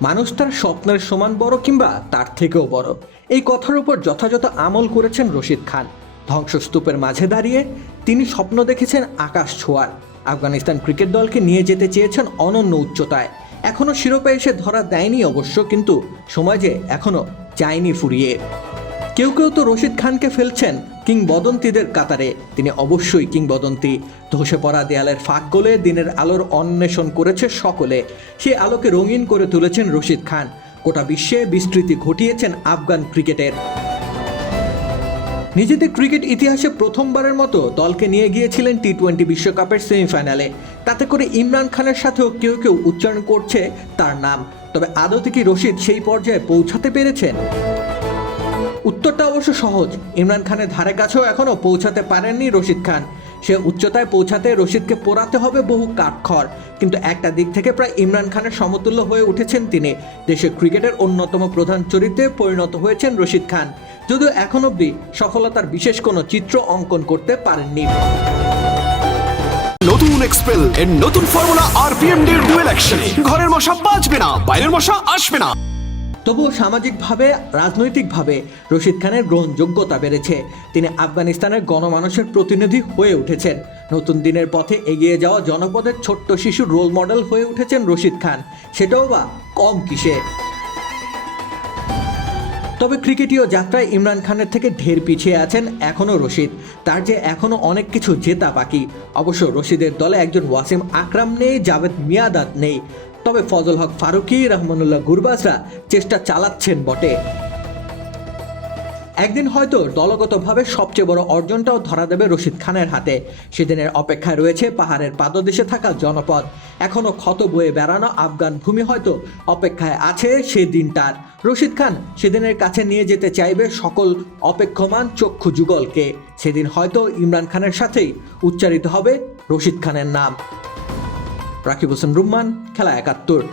মানুষ তার স্বপ্নের সমান বড় কিংবা তার থেকেও বড়, এই কথার উপর যথাযথ আমল করেছেন রশিদ খান। ধ্বংসস্তূপের মাঝে দাঁড়িয়ে তিনি স্বপ্ন দেখেছেন আকাশ ছোঁয়ার। আফগানিস্তান ক্রিকেট দলকে নিয়ে যেতে চেয়েছেন অনন্য উচ্চতায়। এখনও শিরোপা এসে ধরা দেয়নি অবশ্য, কিন্তু সময় যে এখনও যায়নি ফুরিয়ে। কেউ কেউ তো রশিদ খানকে ফেলছেন কিংবদন্তিদের কাতারে। তিনি অবশ্যই কিংবদন্তি। ধসে পড়া দেয়ালের ফাঁক গলে দিনের আলোর অন্বেষণ করেছে সকলে। সেই আলোকে রঙিন করে তুলেছেন রশিদ খান। গোটা বিশ্বে বিস্তৃতি ঘটিয়েছেন আফগান ক্রিকেটের। নিজেদের ক্রিকেট ইতিহাসে প্রথমবারের মতো দলকে নিয়ে গিয়েছিলেন টি-20 বিশ্বকাপের সেমিফাইনালে। তাতে করে ইমরান খানের সাথেও কেউ কেউ উচ্চারণ করছে তার নাম। তবে আদতে কি রশিদ সেই পর্যায়ে পৌঁছাতে পেরেছেন? উত্তরটা অবশ্য সহজ। ইমরান খানের ধারে কাছেও এখনও পৌঁছাতে পারেননি রশিদ খান। সে উচ্চতায় পৌঁছাতে রশিদকে পোড়াতে হবে বহু কাঠখড়। কিন্তু একটা দিক থেকে প্রায় ইমরান খানের সমতুল্য হয়ে উঠেছেন তিনি। দেশের ক্রিকেটের অন্যতম প্রধান চরিত্রে পরিণত হয়েছেন রশিদ খান, যদিও এখন অবধি সফলতার বিশেষ কোনো চিত্র অঙ্কন করতে পারেননি। নতুন এক্সপেল এর নতুন ফর্মুলা আরপিএম এর ডুয়েল অ্যাকশনে ঘরের মশা বাঁচবে না, বাইরের মশা আসবে না। তবুও সামাজিকভাবে, রাজনৈতিকভাবে রশিদ খানের গ্রহণযোগ্যতা বেড়েছে। তিনি আফগানিস্তানের গণমানুষের প্রতিনিধি হয়ে উঠেছেন। নতুন দিনের পথে এগিয়ে যাওয়া জনপদের ছোট্ট শিশুর রোল মডেল হয়ে উঠেছেন রশিদ খান। সেটাও বা কম কিসে। তবে ক্রিকেটীয় যাত্রায় ইমরান খানের থেকে ঢের পিছিয়ে আছেন এখনও রশিদ। তার যে এখনও অনেক কিছু জেতা বাকি। অবশ্য রশিদের দলে একজন ওয়াসিম আকরাম নেই, জাভেদ মিয়াঁদাদ নেই। তবে ফজল হক ফারুকী, রহমানুল্লাহ গুরবাজরা চেষ্টা চালাচ্ছেন বটে। একদিন হয়তো দলগতভাবে সবচেয়ে বড় অর্জনটাও ধরা দেবে রশিদ খানের হাতে। সেদিনের অপেক্ষায় রয়েছে পাহাড়ের পাদদেশে থাকা জনপদ। এখনও ক্ষত বয়ে বেড়ানো আফগান ভূমি হয়তো অপেক্ষায় আছে সেই দিনটার। রশিদ খান সেদিনের কাছে নিয়ে যেতে চাইবে সকল অপেক্ষমান চক্ষু যুগলকে। সেদিন হয়তো ইমরান খানের সাথেই উচ্চারিত হবে রশিদ খানের নাম। রাকিব হোসেন রুম্মান, খেলা ৭১।